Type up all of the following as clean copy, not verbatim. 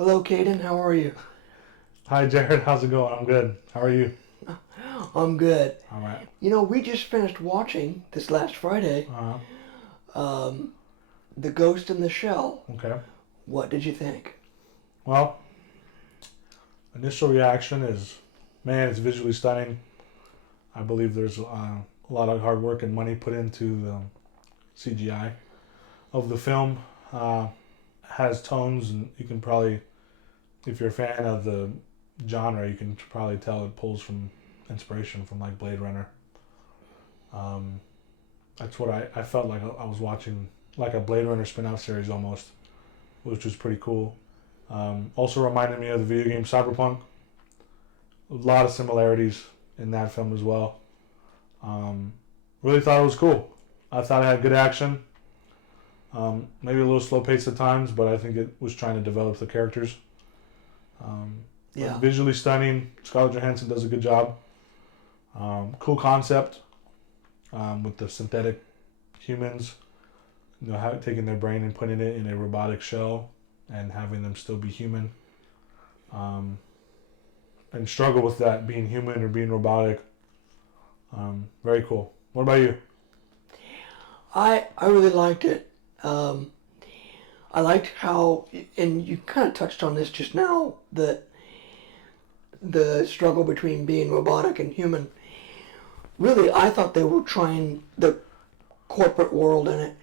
Hello, Cayden. How are you? Hi, Jared. How's it going? I'm good. How are you? I'm good. All right. We just finished watching this last Friday, Uh, um, The Ghost in the Shell. okay. What did you think? Well, initial reaction is, man, it's visually stunning. I believe there's a lot of hard work and money put into the CGI of the film. Has tones, and you can probably, if you're a fan of the genre, you can probably tell it pulls from inspiration from like Blade Runner. Um, that's what I felt like I was watching, like a Blade Runner spin-off series almost, which was pretty cool. Also reminded me of the video game Cyberpunk. A lot of similarities in that film as well. Um, really thought it was cool. I thought it had good action. Maybe a little slow pace at times, but I think it was trying to develop the characters. Yeah. Visually stunning. Scarlett Johansson does a good job. Cool concept with the synthetic humans. Taking their brain and putting it in a robotic shell and having them still be human. And struggle with that, being human or being robotic. Very cool. What about you? I really liked it. I liked how, and you kind of touched on this just now, that the struggle between being robotic and human. Really, I thought they were trying, the corporate world in it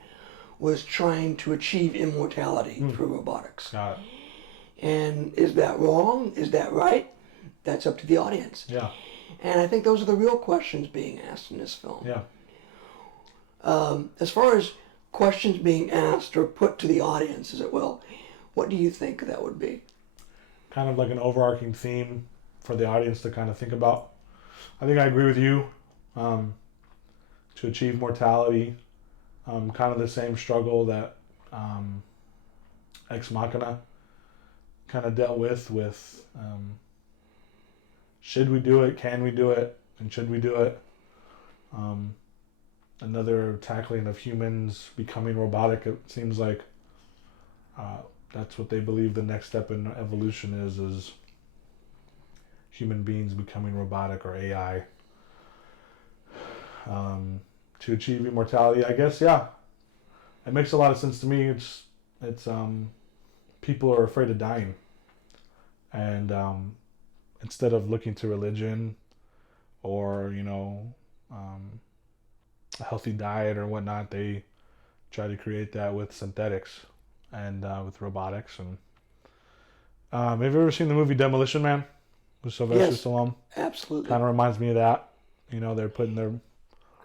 was trying to achieve immortality through robotics. Got it. And is that wrong? Is that right? That's up to the audience. Yeah. And I think those are the real questions being asked in this film. Yeah. As far as questions being asked or put to the audience, as it will, what do you think that would be? Kind of like an overarching theme for the audience to kind of think about. I think I agree with you. To achieve mortality, kind of the same struggle that Ex Machina kind of dealt with should we do it, can we do it, and should we do it? Another tackling of humans becoming robotic. It seems like that's what they believe the next step in evolution is human beings becoming robotic or AI. To achieve immortality, I guess, yeah, it makes a lot of sense to me. It's people are afraid of dying, and instead of looking to religion or a healthy diet or whatnot, they try to create that with synthetics and with robotics. And have you ever seen the movie Demolition Man with Sylvester Yes, Stallone? absolutely. Kind of reminds me of that. They're putting their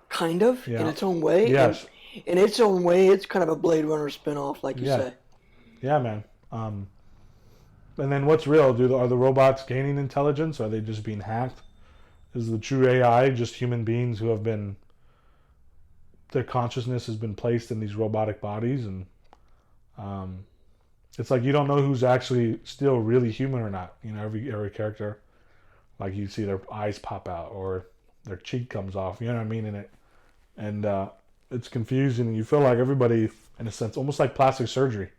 Kind of, in its own way. Yes. In its own way, it's kind of a Blade Runner spin-off, like you Yeah. say. Yeah, man. And then what's real? Are the robots gaining intelligence? Are they just being hacked? Is the true AI just human beings who have been, their consciousness has been placed in these robotic bodies? And it's like you don't know who's actually still really human or not. Every character, like you see their eyes pop out or their cheek comes off. You know what I mean? And it's confusing. You feel like everybody, in a sense, almost like plastic surgery.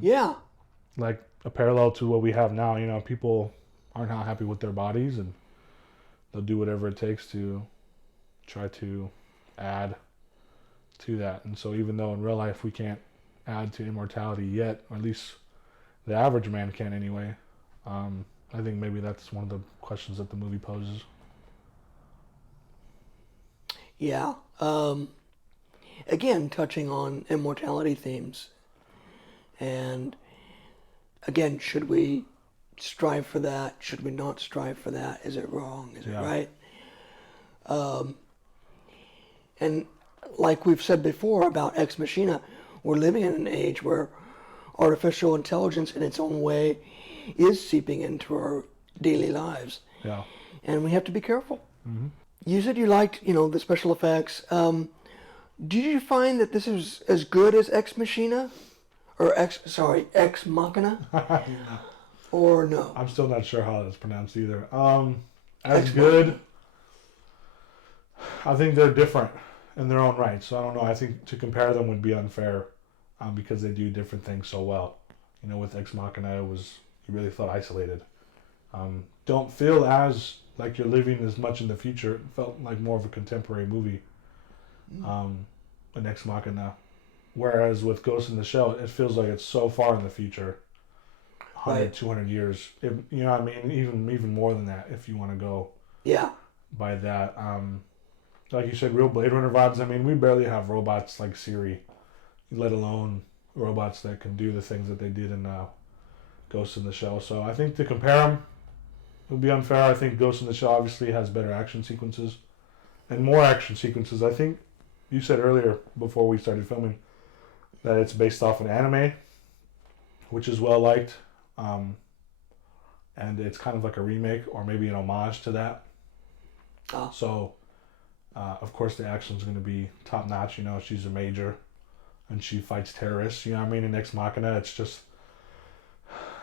Yeah. Like a parallel to what we have now. People aren't not happy with their bodies, and they'll do whatever it takes to try to add to that. And so even though in real life we can't add to immortality yet, or at least the average man can anyway, I think maybe that's one of the questions that the movie poses. Yeah. Again, touching on immortality themes. And again, should we strive for that? Should we not strive for that? Is it wrong? Is it right? And like we've said before about Ex Machina, we're living in an age where artificial intelligence in its own way is seeping into our daily lives. Yeah. And we have to be careful. Mm-hmm. You said you liked, the special effects. Did you find that this is as good as Ex Machina? Or Ex Machina? Or no? I'm still not sure how that's pronounced either. As good, I think they're different in their own right. So I don't know. I think to compare them would be unfair because they do different things so well. with Ex Machina, you really felt isolated. Don't feel as like you're living as much in the future. It felt like more of a contemporary movie. An Ex Machina. Whereas with Ghost in the Shell, it feels like it's so far in the future. 100, Right. 200 years. You know what I mean? Even more than that if you want to go Yeah. by that. Like you said, real Blade Runner vibes. I mean, we barely have robots like Siri, let alone robots that can do the things that they did in Ghost in the Shell. So I think to compare them would be unfair. I think Ghost in the Shell obviously has better action sequences and more action sequences. I think you said earlier before we started filming that it's based off an anime, which is well liked, and it's kind of like a remake or maybe an homage to that. Oh. So, of course, the action's going to be top notch. She's a major, and she fights terrorists. You know what I mean? In Ex Machina, it's just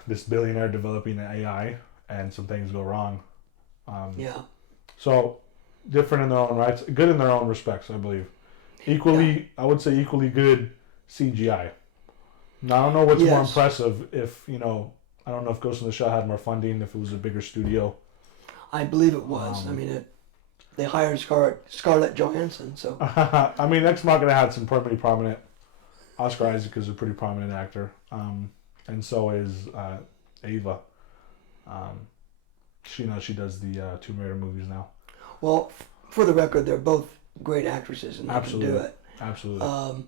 this billionaire developing an AI, and some things go wrong. Yeah. So, different in their own rights, good in their own respects, I believe. Equally, I would say equally good CGI. Now, I don't know what's more Yes. impressive if, I don't know if Ghost in the Shell had more funding, if it was a bigger studio. I believe it was. I mean, they hired Scarlett Johansson, so I mean, Ex Machina had some pretty prominent. Oscar Isaac is a pretty prominent actor, and so is Ava. She does the Tomb Raider movies now. well, for the record, they're both great actresses and they Absolutely. can do it. Absolutely.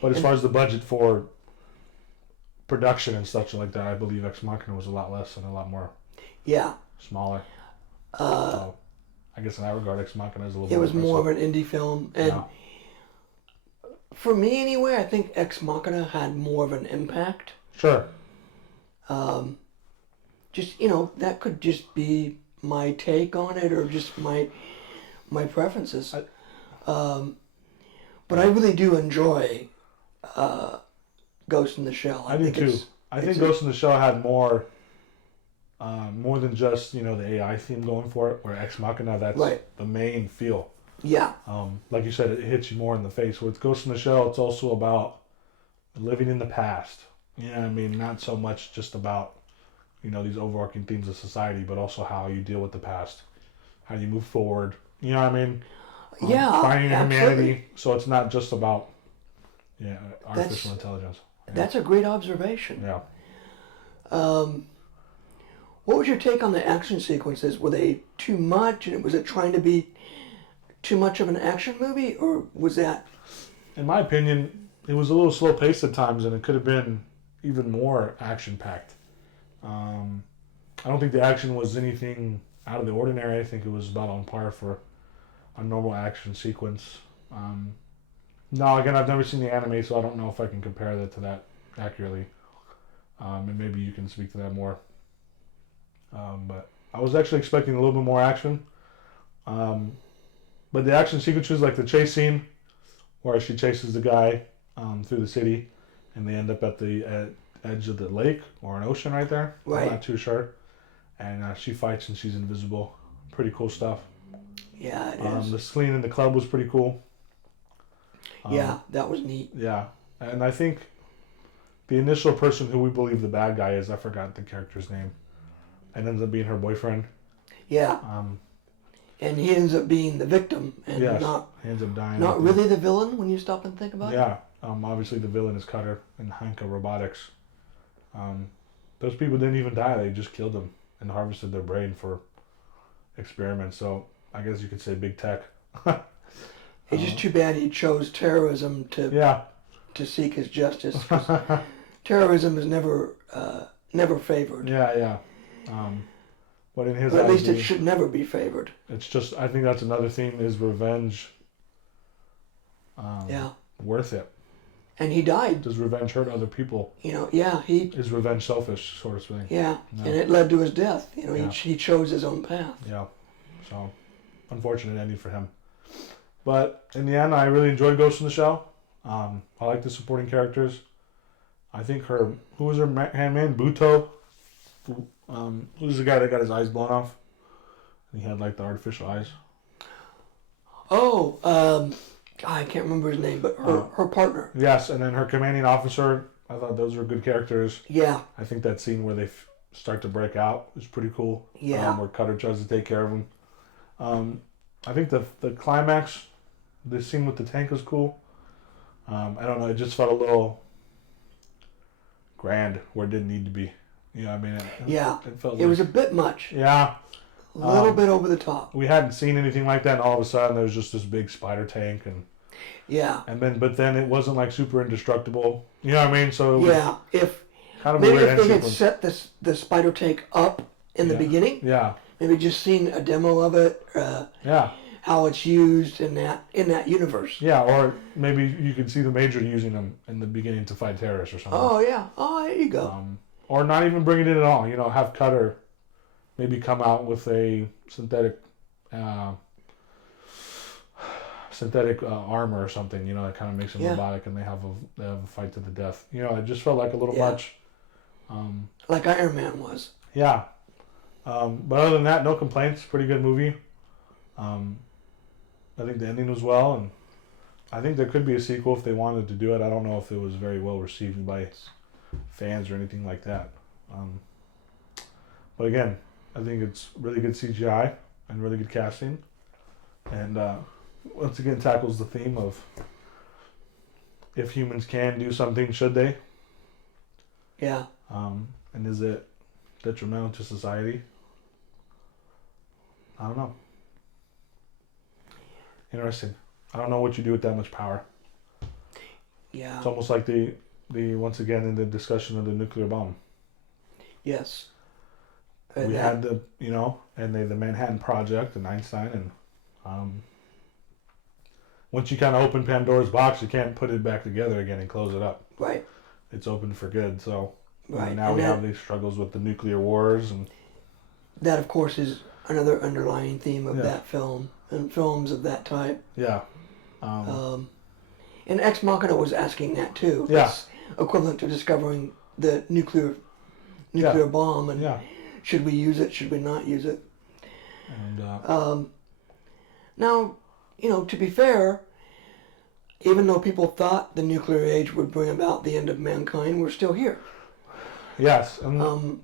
But as far as the budget for production and such like that, I believe Ex Machina was a lot less and a lot more Yeah. smaller. So I guess in that regard, Ex Machina is a little. It was more of an indie film, and Yeah. for me anyway, I think Ex Machina had more of an impact. Sure. Just that could just be my take on it, or just my preferences. But I really do enjoy Ghost in the Shell. I do too. I think Ghost in the Shell had more than just the AI theme going for it. Where Ex Machina, that's Right. the main feel. Yeah. Like you said, it hits you more in the face. With Ghost in the Shell, it's also about living in the past. You know what I mean? Not so much just about these overarching themes of society, but also how you deal with the past, how you move forward. You know what I mean? Yeah. Finding your absolutely. humanity. So it's not just about artificial intelligence. Yeah. That's a great observation. Yeah. What was your take on the action sequences? Were they too much, and was it trying to be too much of an action movie, or was that? In my opinion, it was a little slow paced at times, and it could have been even more action packed. I don't think the action was anything out of the ordinary. I think it was about on par for a normal action sequence. Now, again, I've never seen the anime, so I don't know if I can compare that to that accurately. And maybe you can speak to that more. But I was actually expecting a little bit more action. But the action sequences, like the chase scene, where she chases the guy through the city, and they end up at the edge of the lake or an ocean right there. Right. I'm not too sure. And she fights and she's invisible. Pretty cool stuff. Yeah, it is. The scene in the club was pretty cool. Yeah, that was neat. Yeah. And I think the initial person who we believe the bad guy is, I forgot the character's name, and ends up being her boyfriend. Yeah. And he ends up being the victim, and Yes, not he ends up dying. not really the villain when you stop and think about it. Yeah. Obviously, the villain is Cutter and Hanka Robotics. Those people didn't even die. They just killed them and harvested their brain for experiments. So I guess you could say big tech. It's just too bad he chose terrorism to seek his justice. 'Cause terrorism is never favored. Yeah. But in his But at least it idea, should never be favored. it's just, I think that's another theme, is revenge Yeah. worth it? And he died. Does revenge hurt other people? He Is revenge selfish, sort of thing? yeah, No. and it led to his death. Yeah. He chose his own path. Yeah. So, unfortunate ending for him. But in the end, I really enjoyed Ghost in the Shell. I like the supporting characters. I think who was her handman? Buto. Who's the guy that got his eyes blown off? And he had like the artificial eyes. Oh, I can't remember his name, but her partner. Yes, and then her commanding officer I thought those were good characters. Yeah. I think that scene where they start to break out is pretty cool. Yeah. Where Cutter tries to take care of him. I think the climax, the scene with the tank was cool. I don't know. It just felt a little grand where it didn't need to be. You know what I mean? It felt it was a bit much. Yeah. A little bit over the top. We hadn't seen anything like that, and all of a sudden there was just this big spider tank, but then it wasn't like super indestructible. You know what I mean? So if kind of maybe a weird if they had sequence. set the spider tank up in the beginning, maybe just seen a demo of it, how it's used in that universe. Yeah, or maybe you could see the Major using them in the beginning to fight terrorists or something. Oh yeah, there you go. Or not even bring it in at all. You know, have Cutter maybe come out with a synthetic armor or something. You know, that kind of makes him robotic, and they have a fight to the death. You know, it just felt like a little much. Like Iron Man was. Yeah. But other than that, no complaints. Pretty good movie. I think the ending was well, and I think there could be a sequel if they wanted to do it. I don't know if it was very well received by fans or anything like that. But again, I think it's really good CGI and really good casting, and once again tackles the theme of if humans can do something, should they? Yeah. And is it detrimental to society? I don't know. Interesting. I don't know what you do with that much power. Yeah. It's almost like the once again in the discussion of the nuclear bomb. Yes. We had the the Manhattan Project and Einstein, and once you kind of open Pandora's box, you can't put it back together again and close it up. Right. It's open for good. So right. Now we have these struggles with the nuclear wars, and that of course is another underlying theme of that film and films of that type. Yeah. And Ex Machina was asking that too. Yeah. It's equivalent to discovering the nuclear bomb, and should we use it? Should we not use it? And now, to be fair, even though people thought the nuclear age would bring about the end of mankind, we're still here. Yes. Go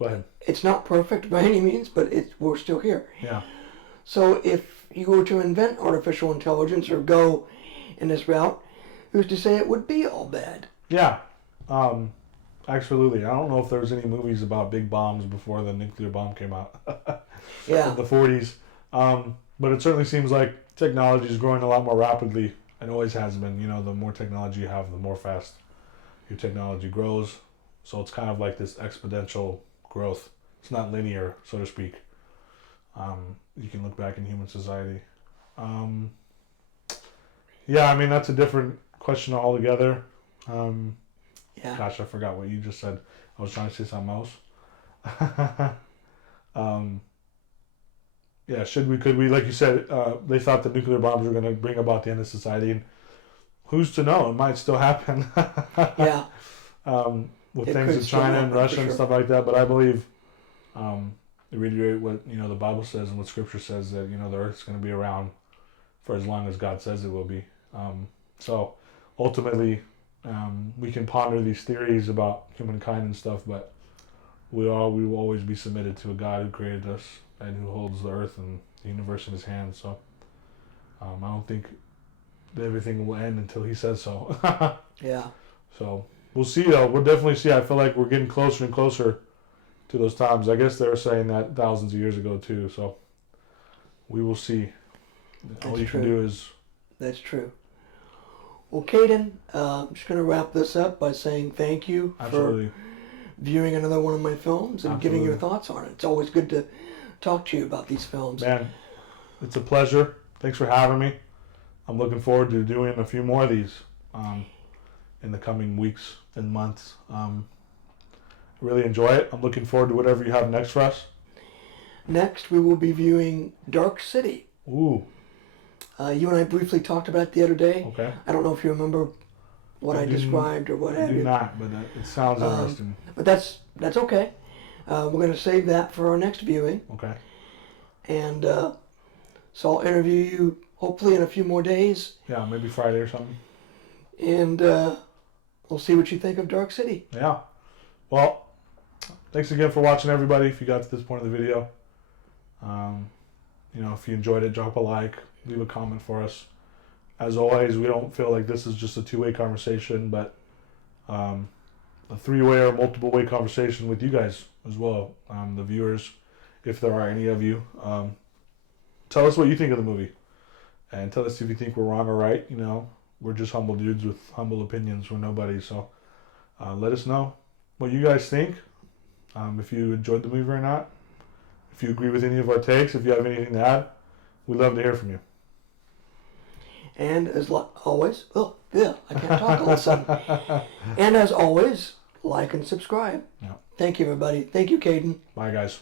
ahead. It's not perfect by any means, but we're still here. Yeah. So if you were to invent artificial intelligence or go in this route, who's to say it would be all bad? Yeah. Absolutely. I don't know if there was any movies about big bombs before the nuclear bomb came out. Yeah. In the 40s. But it certainly seems like technology is growing a lot more rapidly. It always has been. The more technology you have, the more fast your technology grows. So it's kind of like this exponential growth. It's not linear, so to speak. You can look back in human society. That's a different question altogether. Gosh, I forgot what you just said. I was trying to say something else. Could we, like you said, they thought the nuclear bombs were going to bring about the end of society. And who's to know? It might still happen. Yeah. With things in China and Russia and stuff like that. But I believe, to reiterate what, the Bible says and what Scripture says, that, the earth's going to be around for as long as God says it will be. So ultimately, we can ponder these theories about humankind and stuff, but we will always be submitted to a God who created us and who holds the earth and the universe in his hands. So I don't think that everything will end until he says so. Yeah. So we'll see, though. We'll definitely see. I feel like we're getting closer and closer to those times. I guess they were saying that thousands of years ago, too. So we will see. All you can do is... That's true. Well, Cayden, I'm just going to wrap this up by saying thank you for viewing another one of my films and giving your thoughts on it. It's always good to talk to you about these films. Man, it's a pleasure. Thanks for having me. I'm looking forward to doing a few more of these in the coming weeks and months. Really enjoy it. I'm looking forward to whatever you have next for us. Next, we will be viewing Dark City. Ooh. You and I briefly talked about it the other day. Okay. I don't know if you remember what I described or what have you. I do not, but it sounds interesting. But that's okay. We're going to save that for our next viewing. Okay. And so I'll interview you hopefully in a few more days. Yeah, maybe Friday or something. And we'll see what you think of Dark City. Yeah. Well, thanks again for watching, everybody. If you got to this point of the video, if you enjoyed it, drop a like, leave a comment for us. As always, we don't feel like this is just a two-way conversation, but a three-way or multiple-way conversation with you guys as well, the viewers, if there are any of you. Tell us what you think of the movie, and tell us if you think we're wrong or right. We're just humble dudes with humble opinions. We're nobody, so let us know what you guys think, if you enjoyed the movie or not, if you agree with any of our takes, if you have anything to add. We'd love to hear from you. And as always, I can't talk all of a sudden. And as always, like and subscribe. Yeah. Thank you, everybody. Thank you, Cayden. Bye, guys.